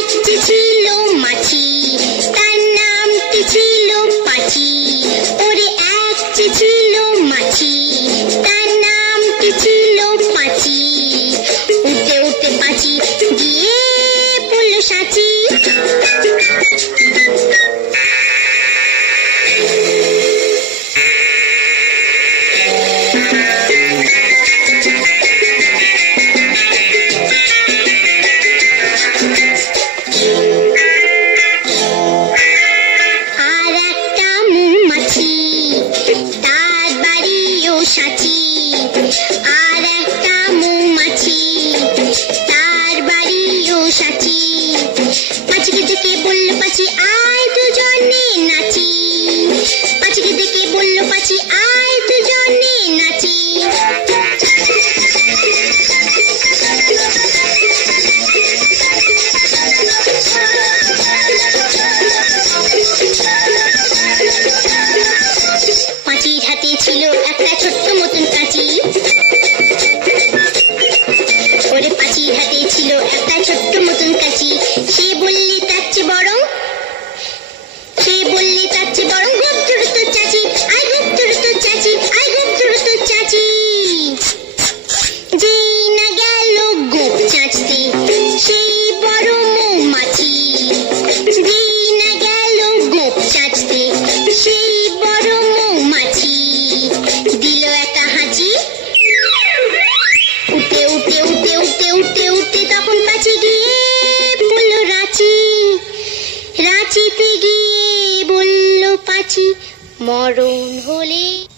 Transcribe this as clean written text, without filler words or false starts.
একটি ছিল মাছি, তার নামটি ছিল পাঁচি। ওরে একটি ছিল মাছি, তার নামটি ছিল পাঁচি। উঠতে উঠতে পাঁচি গিয়ে পড়ল সাঁচি। আর একটা মৌমাছি, তার বাড়িও সাঁচি। আর একটা মৌমাছি, তার বাড়িও সাঁচি। পাঁচিকে দেখে বলল পাঁচি, আয় দুজনে নাচি। পাঁচিকে দেখে বলল পাঁচি, আয় দুজনে নাচি। পাঁচির হাতে ছিল একটা ছোট্ট মতন কাঁচি। ওরে পাঁচির হাতে ছিল একটা ছোট্ট মতন কাঁচি। সে বললে তার চেয়ে বরং, সে বললে তার চেয়ে বরং গোপ ধরো তোর চাচি, আয় গোপ ধরো তোর চাচি, আয় গোপ ধরো তোর চাচি। যেই না গেল গোপ চাচতে সেই বড় মৌমাছি। যেই না গেল গোপ চাচতে সেই বড় মৌমাছি। দিল একটা হাঁচি। উঠতে উঠতে উঠতে উঠতে উঠতে উঠতে তখন পাঁচি গিয়ে বলল রাঁচি। রাঁচিতে গিয়ে বলল পাঁচি, মরণ হলে